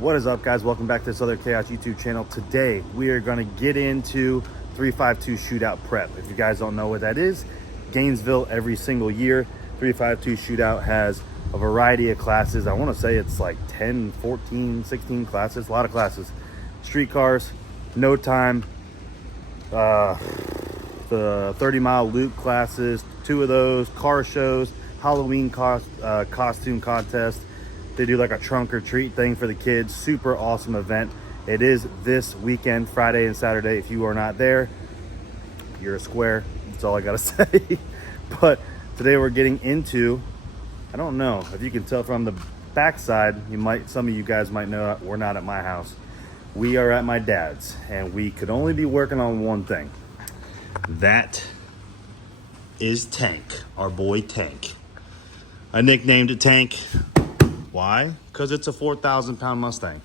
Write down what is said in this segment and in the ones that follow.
What is up, guys? Welcome back to this other Chaos YouTube channel. Today we are going to get into 352 shootout prep. If you guys don't know what that is, Gainesville every single year 352 shootout has a variety of classes. I want to say it's like 10, 14, 16 classes, a lot of classes. Streetcars, no time, the 30-mile loop classes, 2 of those, car shows, Halloween costume contest. They do like a trunk or treat thing for the kids. Super awesome event. It is this weekend, Friday and Saturday. If you are not there, you're a square. That's all I gotta say. But today we're getting into, I don't know if you can tell from the backside, some of you guys might know we're not at my house. We are at my dad's, and we could only be working on one thing. That is Tank, our boy Tank. I nicknamed it Tank. Why? Because it's a 4,000-pound Mustang.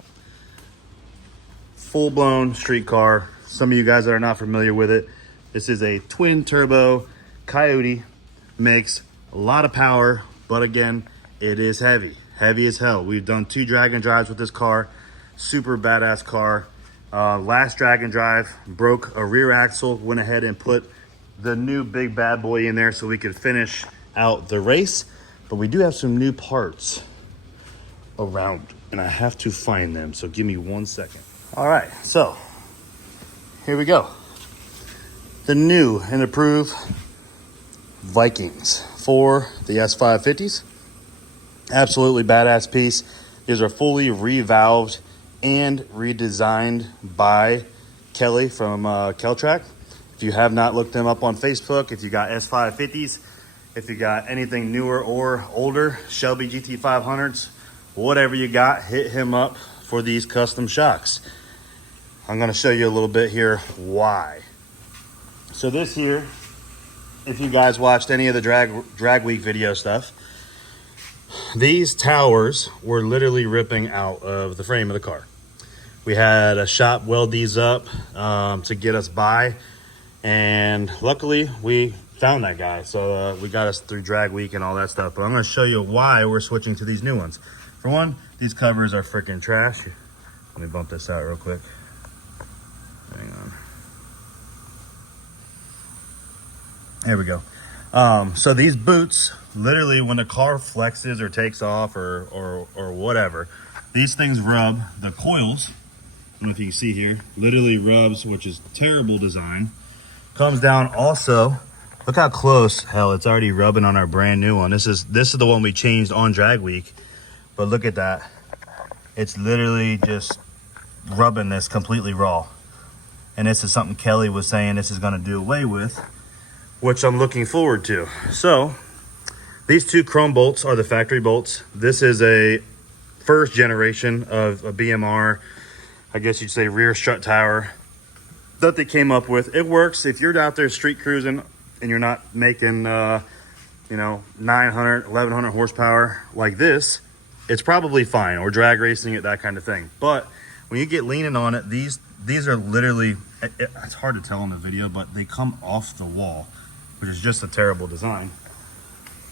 Full-blown street car. Some of you guys that are not familiar with it, this is a twin-turbo Coyote. Makes a lot of power, but again, it is heavy. Heavy as hell. We've done 2 drag and drives with this car. Super badass car. Last drag and drive, broke a rear axle, went ahead and put the new big bad boy in there so we could finish out the race. But we do have some new parts around, and I have to find them, so give me 1 second. All right, so here we go. The new and approved Vikings for the S550s. Absolutely badass piece. These are fully revalved and redesigned by Kelly from Keltrack. If you have not looked them up on Facebook, if you got S550s, if you got anything newer or older, Shelby GT500s, whatever you got, hit him up for these custom shocks. I'm going to show you a little bit here why. So this here, if you guys watched any of the drag week video stuff, these towers were literally ripping out of the frame of the car. We had a shop weld these up to get us by, and luckily we found that guy, so we got us through drag week and all that stuff. But I'm going to show you why we're switching to these new ones. For one, these covers are freaking trash. Let me bump this out real quick. Hang on. There we go. So these boots, literally when the car flexes or takes off or whatever, these things rub the coils. I don't know if you can see here, literally rubs, which is terrible design. Comes down also. Look how close, hell, it's already rubbing on our brand new one. This is the one we changed on drag week. But look at that. It's literally just rubbing this completely raw. And this is something Kelly was saying this is gonna do away with, which I'm looking forward to. So these 2 chrome bolts are the factory bolts. This is a first generation of a BMR, I guess you'd say rear strut tower that they came up with. It works if you're out there street cruising and you're not making, 900, 1100 horsepower like this. It's probably fine, or drag racing it, that kind of thing. But when you get leaning on it, these are literally, it's hard to tell in the video, but they come off the wall, which is just a terrible design.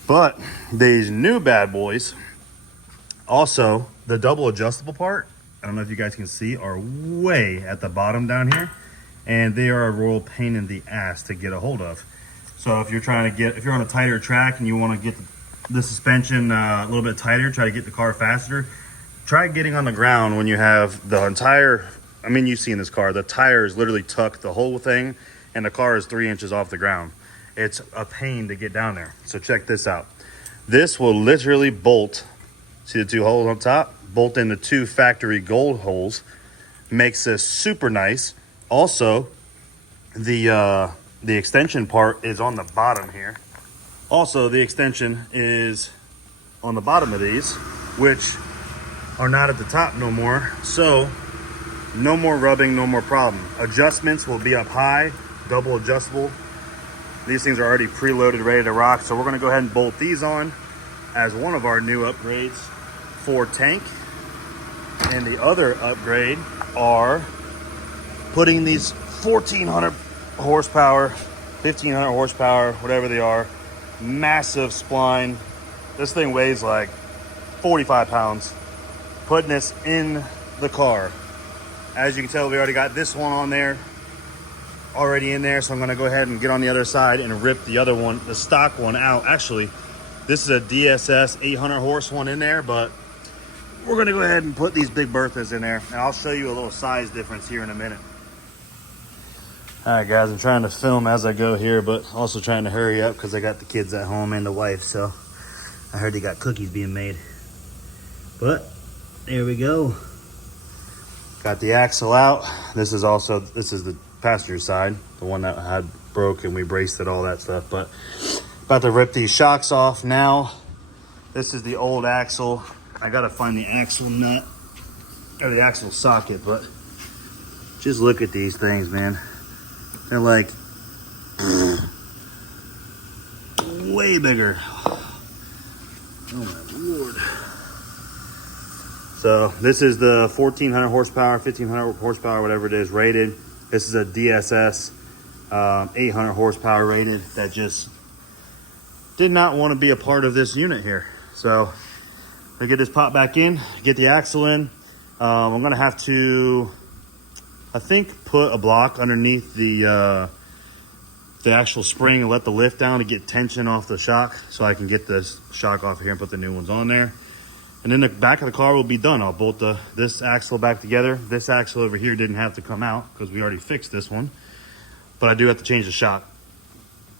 But these new bad boys, also the double adjustable part, I don't know if you guys can see, are way at the bottom down here, and they are a royal pain in the ass to get a hold of. So if you're on a tighter track and you want to get the suspension a little bit tighter, try to get the car faster, try getting on the ground when you have the entire, I mean, you've seen this car, the tires literally tuck the whole thing and the car is 3 inches off the ground. It's a pain to get down there. So check this out. This will literally bolt, see the 2 holes on top, bolt into 2 factory gold holes, makes this super nice. Also, the extension part is on the bottom here. Also, the extension is on the bottom of these, which are not at the top no more. So no more rubbing, no more problem. Adjustments will be up high, double adjustable. These things are already preloaded, ready to rock. So we're gonna go ahead and bolt these on as one of our new upgrades for Tank. And the other upgrade are putting these 1,400 horsepower, 1,500 horsepower, whatever they are, massive spline. This thing weighs like 45 pounds. Putting this in the car. As you can tell, we already got this one on there, already in there. So I'm gonna go ahead and get on the other side and rip the other one, the stock one out. Actually, this is a DSS 800 horse one in there, but we're gonna go ahead and put these Big Berthas in there, and I'll show you a little size difference here in a minute. All right, guys, I'm trying to film as I go here, but also trying to hurry up because I got the kids at home and the wife, so I heard they got cookies being made. But there we go. Got the axle out. This is the passenger side, the one that had broke and we braced it, all that stuff. But about to rip these shocks off now. This is the old axle. I gotta find the axle nut or the axle socket, but just look at these things, man. They're like way bigger. Oh my lord. So this is the 1400 horsepower, 1500 horsepower, whatever it is, rated. This is a DSS 800 horsepower rated that just did not want to be a part of this unit here. So I get this pop back in, get the axle in. I'm gonna have to, I think, put a block underneath the actual spring and let the lift down to get tension off the shock, so I can get this shock off here and put the new ones on there. And then the back of the car will be done. I'll bolt this axle back together. This axle over here didn't have to come out because we already fixed this one, but I do have to change the shock.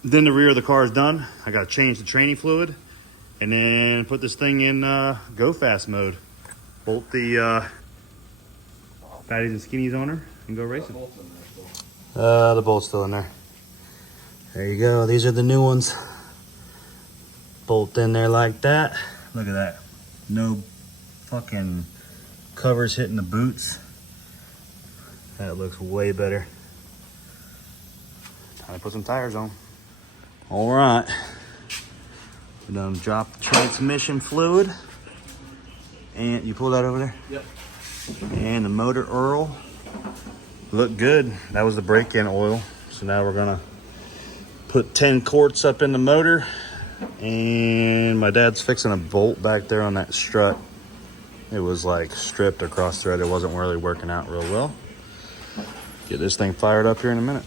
Then the rear of the car is done. I got to change the training fluid and then put this thing in go fast mode. Bolt the fatties and skinnies on her and go racing. The bolt's still in there. There you go. These are the new ones. Bolt in there like that. Look at that. No fucking covers hitting the boots. That looks way better. Time to put some tires on. All right. We done dropped the transmission fluid. And you pull that over there? Yep. And the motor oil. Look good. That was the break-in oil. So now we're gonna put 10 quarts up in the motor. And my dad's fixing a bolt back there on that strut. It was like stripped across thread. It wasn't really working out real well. Get this thing fired up here in a minute.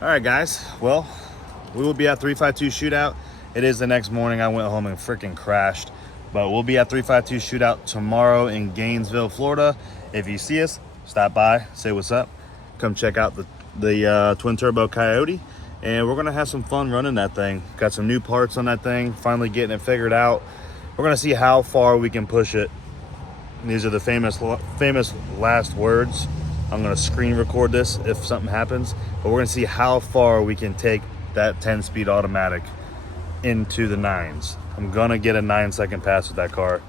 All right, guys. Well, we will be at 352 shootout. It is the next morning. I went home and freaking crashed. But we'll be at 352 Shootout tomorrow in Gainesville, Florida. If you see us, stop by, say what's up. Come check out the twin turbo Coyote, and we're gonna have some fun running that thing. Got some new parts on that thing, finally getting it figured out. We're gonna see how far we can push it. And these are the famous last words. I'm gonna screen record this if something happens, but we're gonna see how far we can take that 10-speed automatic into the 9s. I'm gonna get a 9-second pass with that car.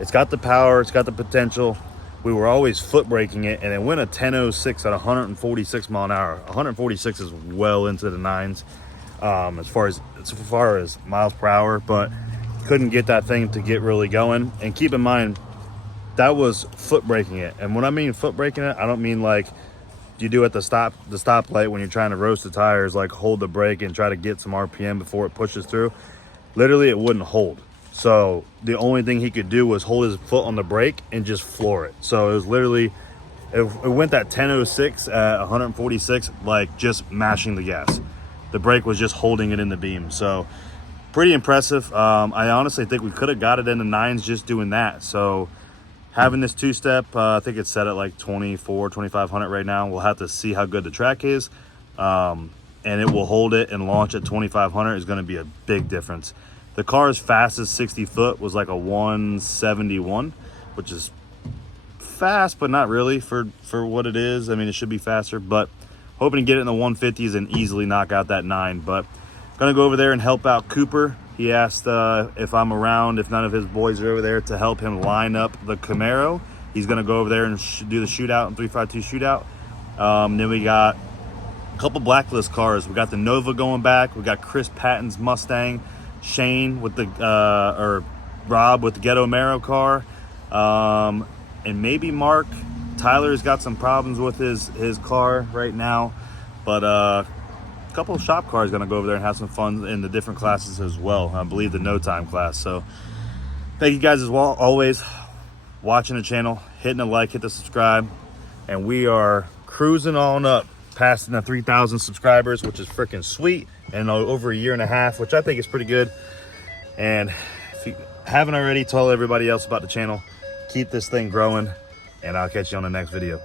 It's got the power, it's got the potential. We were always foot braking it, and it went a 10.06 at 146 mile an hour. 146 is well into the 9s as far as miles per hour, but couldn't get that thing to get really going. And keep in mind, that was foot braking it. And when I mean foot braking it, I don't mean like you do at the stoplight when you're trying to roast the tires, like hold the brake and try to get some RPM before it pushes through. Literally, it wouldn't hold. So the only thing he could do was hold his foot on the brake and just floor it. So it was literally, it went that 10.06 at 146, like just mashing the gas. The brake was just holding it in the beam. So pretty impressive. I honestly think we could have got it in the 9s just doing that. So having this two-step, I think it's set at like 2,500 right now. We'll have to see how good the track is. And it will hold it and launch at 2,500 is going to be a big difference. The car's fastest 60 foot was like a 171, which is fast, but not really for what it is. I mean, it should be faster, but hoping to get it in the 150s and easily knock out that 9. But gonna go over there and help out Cooper. He asked if I'm around, if none of his boys are over there, to help him line up the Camaro. He's gonna go over there and do the shootout in 352 Shootout. Then we got a couple blacklist cars. We got the Nova going back. We got Chris Patton's Mustang. Shane with the or Rob with the Ghetto Mero car, and maybe Mark. Tyler's got some problems with his car right now, but a couple of shop cars gonna go over there and have some fun in the different classes as well. I believe the no time class. So thank you guys as well, always watching the channel, hitting a like, hit the subscribe, and we are cruising on up, passing the 3,000 subscribers, which is freaking sweet, and over a year and a half, which I think is pretty good. And if you haven't already, tell everybody else about the channel. Keep this thing growing, and I'll catch you on the next video.